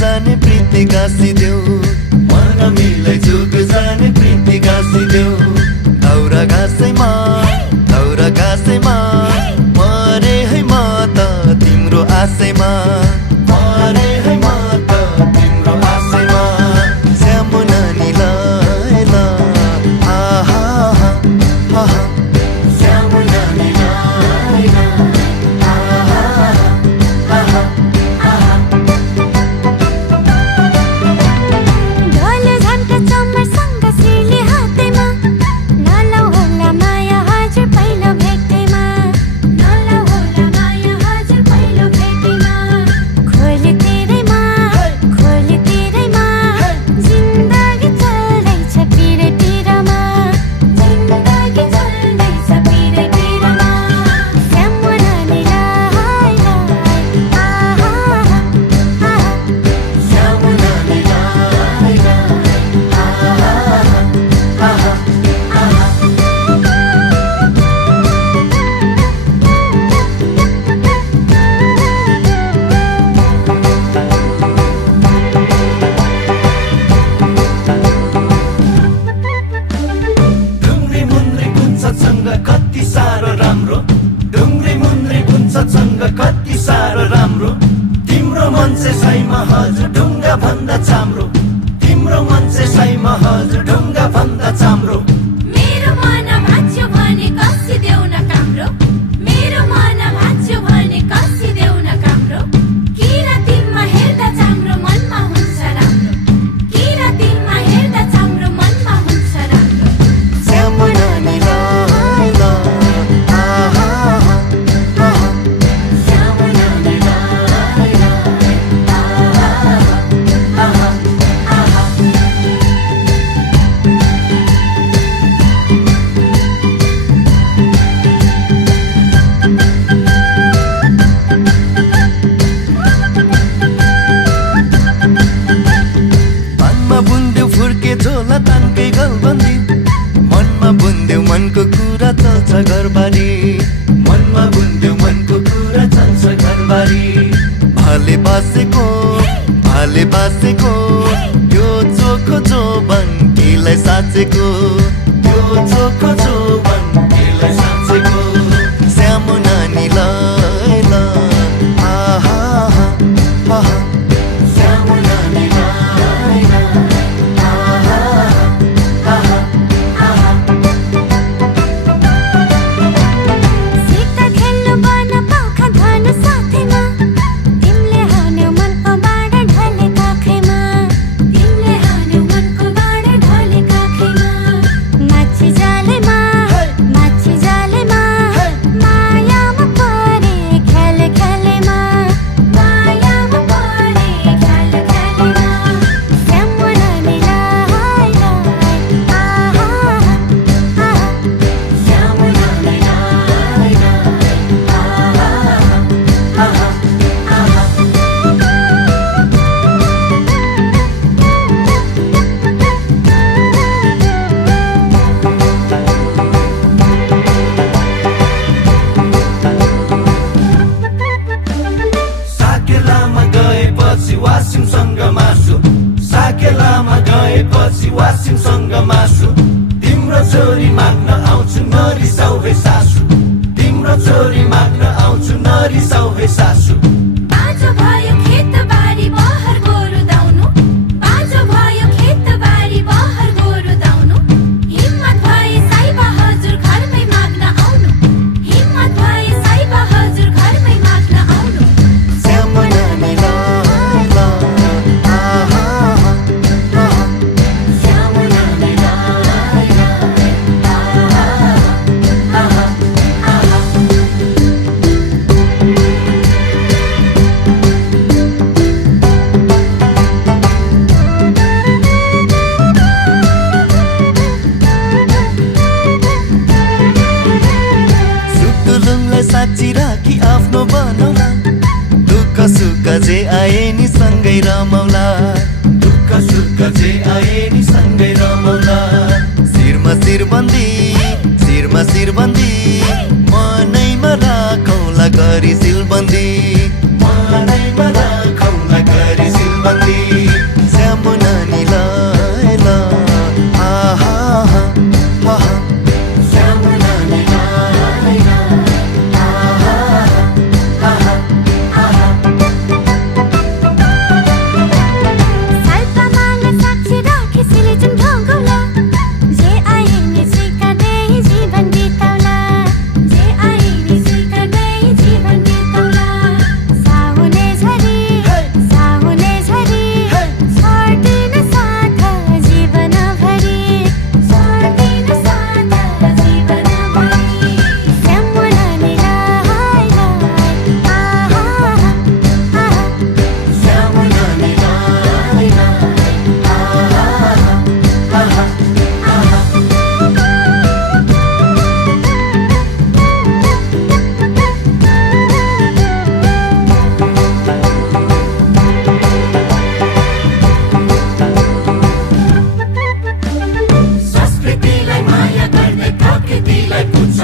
जाने प्रीति गाँसिदेऊ मन मिलै जुग जाने प्रीति गाँसिदेऊ दाउरा घाँसैमा मरे है म त तिम्रो आशैमा मरे है म त तिम्रो आशैमा सानो नानीलाई ल आहा आहा सानो नानीलाई ल आहा आहा ढोल झन्का चम्मरसँग श्रीले हातैमा नलौ होला माया हजुर पहिलो भेटैमा नलौ होला माया हजुर पहिलो भेटैमा खोल तेरैमा जिन्दगी चल्दैछ पिरै पिरमा जिन्दगी चल्दैछ पिरै पिरमा सानो नानीलाई आहा आहा सानो नानीलाई ल आहा आहा आहा ढुङ्ग्री मुन्द्री गुन्छसँग कति साह्रो राम्रो ढुङ्ग्री मुन्द्री गुन्छसँग कति साह्रो राम्रो तिम्रो मन चाहिँ साइमा हजुर ढुङ्गा भन्दा चाम्रो तिम्रो मन चाहिँ साइमा हजुर ढुङ्गा भन्दा चाम्रो मेरो मन भाँच्यो भने कसिदेऊ न काम्रो मेरो मन भाँच्यो भने कसिदेऊ न काम्रो किरा तिनमा हेर्दा चाम्रो मनमा हुन्छ राम्रो किरा तिनमा हेर्दा चाम्रो मनमा हुन्छ राम्रो सानो नानीलाई ल आहा आहा सानो नानीलाई ल आहा आहा आहा मनमा बुन्देऊ फुर्के झोला तानकै गलबन्दी मनमा बुन्देऊ मनको कुरा चल्छ घरबारी मनमा बुन्देऊ मनको कुरा चल्छ घरबारी भाले बासेको यो चोखो जोबन केलाई साँचेको यो चोखो जोबन केलाई साँचेको सानो नानीलाई ल आहा आहा सानो नानीलाई ल आहा आहा आहा सिक्का खेल्नु बन पाखा धनु साथैमा तिमीले हान्यौ मनको बाँडा ढले काखैमा तिमीले हान्यौ मनको बाँडा ढले काखैमा माछी जालेमा मायामा परे खेल खेलेमा मायामा परे खेल खेलेमा सानो नानीलाई ल आहा आहा सानो नानीलाई ल आहा आहा आहा साकेलामा गएपछि वासिमसँग मासु तिम्रो छोरी माग्न आउँछु नरिसाउ हे सासु तिम्रो छोरी माग्न आउँछु नरिसाउ हे सासु बाँझो भयो खेतबारी बहर गोरु दाउनु बाँझो भयो खेतबारी बहर गोरु दाउनु हिम्मत भए साइबा हजुर घरमै माग्न आउनु हिम्मत भए साइबा हजुर घरमै माग्न आउनु सानो नानीलाई ल आहा आहा सानो नानीलाई ल आहा आहा आहा सुतुलुङलाई साँच्ची राखी आफ्नो बनाउला दुःख सुख जे आए नि सँगै रमाउला दुःख सुख जे आए नि सँगै रमाउला शिरमा शिरबन्दी मनैमा राखौला गरी सिलबन्दी मनैमा राखौला गरी सिल सम्बन्धी श्यामु नानीलाई ल आहा आहा श्यामु नानीलाई ल आहा आहा आहा साल्पामाङ साक्षी राखी सिलिजुङ ढोगौला जे आए नि स्वीकार्दै जीवन बिताउला जे आए नि स्वीकार्दै जीवन बिताउला साहुने झरी छोड्दिन साथ जीवनभरि छोड्दिन साथ जीवनभरि श्यामु नानीलाई आहा आहा श्यामु नानीलाई ल आहा आहा आहा संस्कृतिलाई माया गर्ने प्रकृतिलाई पूज्छ